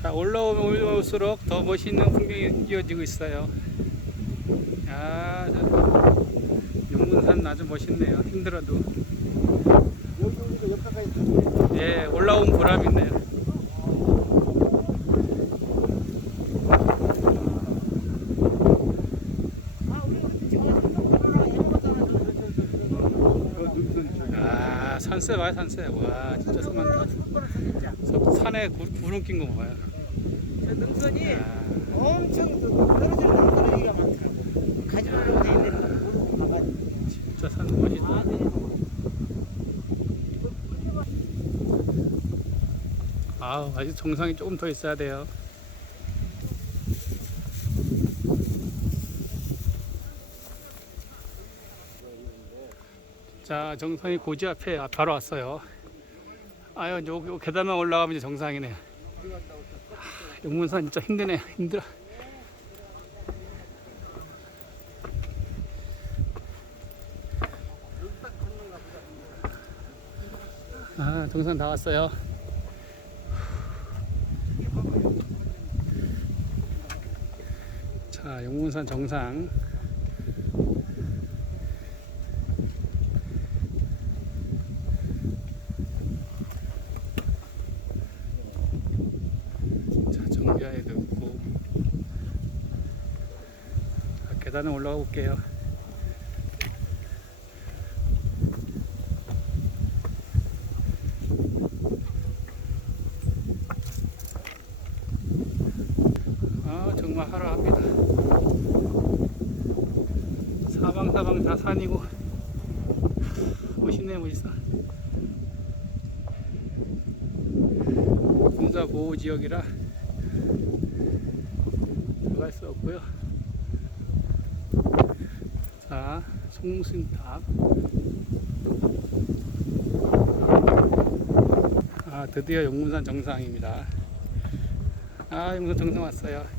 자 올라올수록 더 멋있는 풍경이 이어지고 있어요. 야, 저 용문산 아주 멋있네요. 힘들어도 예 올라온 보람 있네요. 아, 산세 봐요 산세. 와 진짜 산 많다. 산에 구, 구름 낀거 봐요. 저 능선이 야, 엄청 그 떨어지는 능선이가 많더라고. 가지고 돼 있는 모르고 가가지고. 진짜 산 멋있다. 아, 네. 아우 아직 정상이 조금 더 있어야 돼요. 자 정상이 고지 앞에 아, 바로 왔어요. 아유 요, 요 계단만 올라가면 이제 정상이네요. 아, 용문산 진짜 힘드네 힘들어. 아 정상 다 왔어요. 자, 용문산 정상. 자, 정비아에도 있고. 자, 계단에 올라가 볼게요. 아, 정말 화려합니다. 사방사방 다 산이고 멋있네 멋있어 군사 보호 지역이라 들어갈 수 없고요. 자 송순탑. 아 드디어 용문산 정상입니다. 아 용문산 정상 왔어요